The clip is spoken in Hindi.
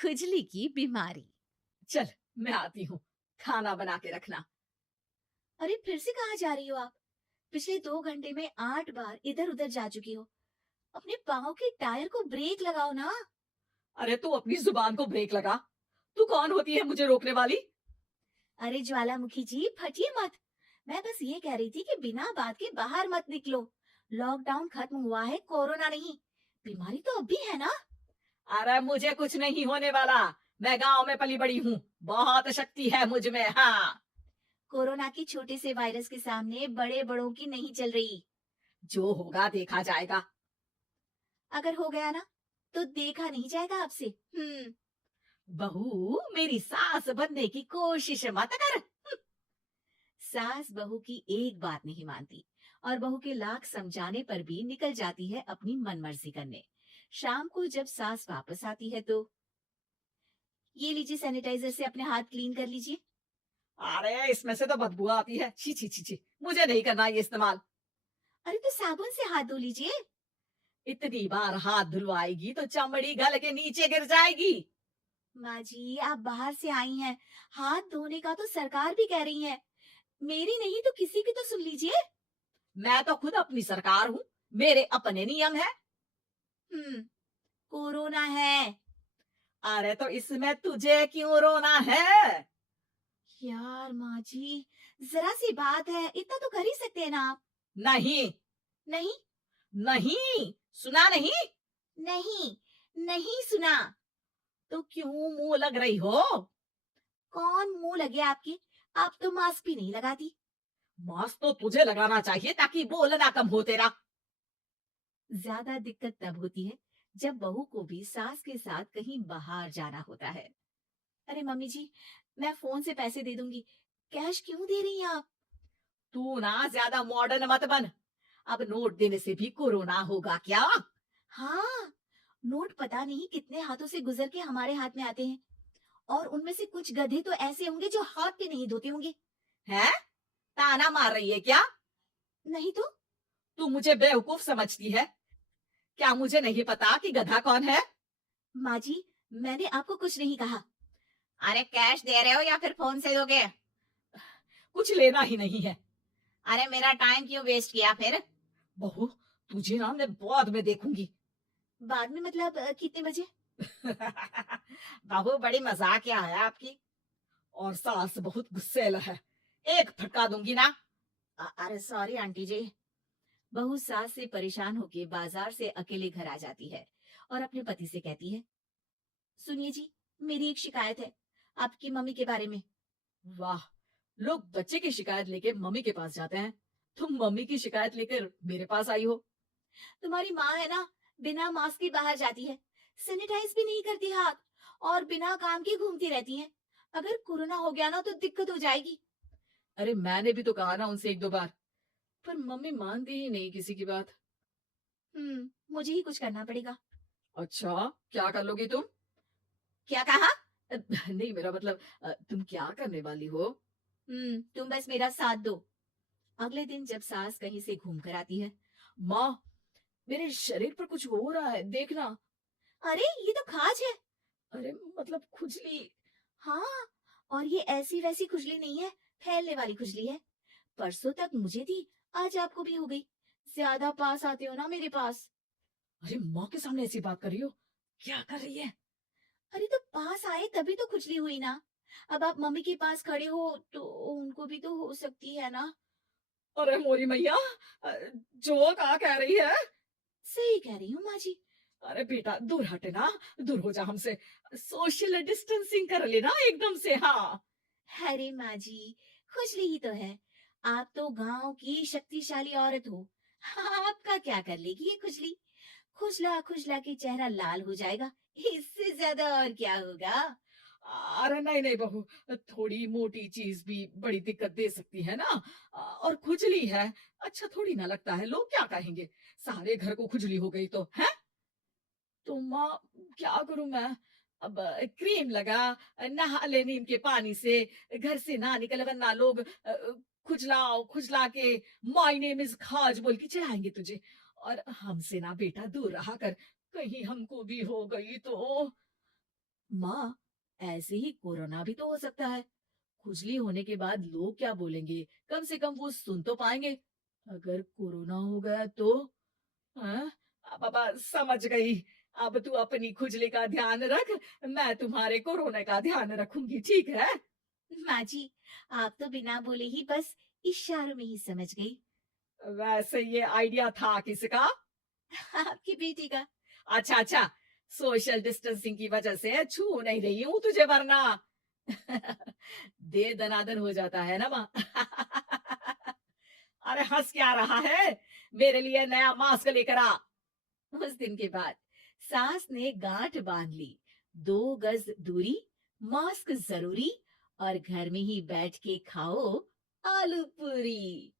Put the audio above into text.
खुजली की बीमारी। चल, मैं आती हूँ। खाना बना के रखना। अरे फिर से कहाँ जा रही हो आप? पिछले 2 घंटे में 8 बार इधर उधर जा चुकी हो। अपने पाँव के टायर को ब्रेक लगाओ ना। अरे तू अपनी जुबान को ब्रेक लगा। तू कौन होती है मुझे रोकने वाली? अरे ज्वालामुखी जी फटिए मत। मैं बस ये कह रही थी कि बिना बात के बाहर मत निकलो। लॉकडाउन खत्म हुआ है, कोरोना नहीं। बीमारी तो अब भी है ना। अरे मुझे कुछ नहीं होने वाला। मैं गांव में पली बड़ी हूँ। बहुत शक्ति है मुझ में। हाँ। कोरोना के छोटे से वायरस के सामने बड़े बड़ों की नहीं चल रही। जो होगा देखा जाएगा। अगर हो गया ना तो देखा नहीं जाएगा आपसे। बहू, मेरी सास बनने की कोशिश मत कर। सास बहू की एक बात नहीं मानती और बहू के लाख समझाने पर भी निकल जाती है अपनी मनमर्जी करने। शाम को जब सास वापस आती है तो ये लीजिए, सैनिटाइजर से अपने हाथ क्लीन कर लीजिए। अरे इसमें से तो बदबू आती है। छी छी छी छी। मुझे नहीं करना ये इस्तेमाल। अरे तो साबुन से हाथ धो लीजिए। इतनी बार हाथ धुलवाएगी तो चमड़ी गल के नीचे गिर जाएगी। माँ जी आप बाहर से आई हैं, हाथ धोने का तो सरकार भी कह रही है। मेरी नहीं तो किसी की तो सुन लीजिए। मैं तो खुद अपनी सरकार हूँ। मेरे अपने नियम है। हम्म कोरोना है। अरे तो इसमें तुझे क्यों रोना है? यार माँ जी, जरा सी बात है, इतना तो कर ही सकते हैं ना आप। नहीं। नहीं। नहीं। सुना नहीं? नहीं। नहीं सुना। तो क्यों मुंह लग रही हो? कौन मुंह लगे आपके? आप तो मास्क भी नहीं लगाती। मास्क तो तुझे लगाना चाहिए ताकि बोलना कम हो तेरा। ज्यादा दिक्कत तब होती है जब बहू को भी सास के साथ कहीं बाहर जाना होता है। अरे मम्मी जी, मैं फोन से पैसे दे दूंगी। कैश क्यों दे रही हैं आप? तू ना ज्यादा मॉडर्न मत बन। अब नोट देने से भी कोरोना होगा क्या? हाँ, नोट पता नहीं कितने हाथों से गुजर के हमारे हाथ में आते हैं, और उनमें से कुछ गधे तो ऐसे होंगे जो हाथ भी नहीं धोते होंगे। है? ताना मार रही है क्या? नहीं तो। तू मुझे बेवकूफ समझती है? क्या मुझे नहीं पता कि गधा कौन है? माँ जी, मैंने आपको कुछ नहीं कहा। अरे कैश दे रहे हो या फिर फोन से दोगे? कुछ लेना ही नहीं है। अरे मेरा टाइम क्यों वेस्ट किया फिर? बहू, तुझे ना मैं बाद में देखूंगी। बाद में मतलब कितने बजे? बहू बड़ी मजाकिया है आपकी। और सास बहुत गुस्सेल है। एक फटका दूंगी ना। अरे सॉरी आंटी जी। बहू सास से परेशान होके बाजार से अकेले घर आ जाती है और अपने पति से कहती है, सुनिए जी, मेरी एक शिकायत है आपकी मम्मी के बारे में। वाह, लोग बच्चे की शिकायत लेके मम्मी के पास जाते हैं। तुम मम्मी की शिकायत लेकर मेरे पास आई हो। तुम्हारी माँ है ना, बिना मास्क के बाहर जाती है, सैनिटाइज भी नहीं करती हाथ, और बिना काम के घूमती रहती है। अगर कोरोना हो गया ना तो दिक्कत हो जाएगी। अरे मैंने भी तो कहा ना उनसे एक दो बार, पर मम्मी मानती ही नहीं किसी की बात। मुझे ही कुछ करना पड़ेगा। अच्छा, क्या कर लोगी तुम? क्या कहा? नहीं, मेरा मतलब तुम क्या करने वाली हो? तुम बस मेरा साथ दो। अगले दिन जब सास कहीं से घूम कर आती है। माँ, मेरे शरीर पर कुछ हो रहा है, देखना। अरे ये तो खाज है। अरे मतलब खुजली। हाँ, और ये ऐसी वैसी खुजली नहीं है, फैलने वाली खुजली है। परसों तक मुझे थी, आज आपको भी हो गई। ज्यादा पास आते हो ना मेरे पास। अरे माँ के सामने ऐसी बात कर रही हो? क्या कर रही है? अरे तो पास आए तभी तो खुजली हुई ना। अब आप मम्मी के पास खड़े हो तो उनको भी तो हो सकती है ना। अरे मोरी मैया, अ, जो कहा कह रही है। सही कह रही हूँ माँ जी। अरे बेटा दूर हटना। दूर हो जा हमसे। सोशल डिस्टेंसिंग कर लेना एकदम से। हाँ। अरे माँ जी, खुजली ही तो है। आप तो गांव की शक्तिशाली औरत हो। आपका क्या कर लेगी ये खुजली? खुजला खुजला के चेहरा लाल हो जाएगा, इससे ज्यादा और क्या होगा? अरे नहीं नहीं बहू, थोड़ी मोटी चीज भी बड़ी दिक्कत दे सकती है ना। और खुजली है। अच्छा थोड़ी ना लगता है, लोग क्या कहेंगे? सारे घर को खुजली हो गई तो है। तो माँ, क्या करूं मैं? अब क्रीम लगा, नहा ले नीम के पानी से, घर से ना निकल वरना लोग खुजलाओ खुजला के माय नेम इज खाज बोल के चिढ़ाएंगे तुझे। और हमसे ना बेटा दूर रहा कर, कहीं हमको भी हो गई तो। माँ, ऐसे ही कोरोना भी तो हो सकता है। खुजली होने के बाद लोग क्या बोलेंगे? कम से कम वो सुन तो पाएंगे। अगर कोरोना हो गया तो? हाँ, पापा समझ गई। अब तू अपनी खुजली का ध्यान रख, मैं तुम्हारे कोरोना का ध्यान रखूंगी, ठीक है? माँ जी, आप तो बिना बोले ही बस इशारों में ही समझ गई। वैसे ये आइडिया था किसका? आपकी बेटी का। अच्छा अच्छा, सोशल डिस्टेंसिंग की वजह से छू नहीं रही हूँ तुझे वरना। दे दनादन हो जाता है ना माँ। अरे हंस क्या रहा है? मेरे लिए नया मास्क लेकर आ। उस दिन के बाद सास ने गांठ बांध ली। 2 गज दूरी, मास्क जरूरी, और घर में ही बैठ के खाओ आलू पूरी।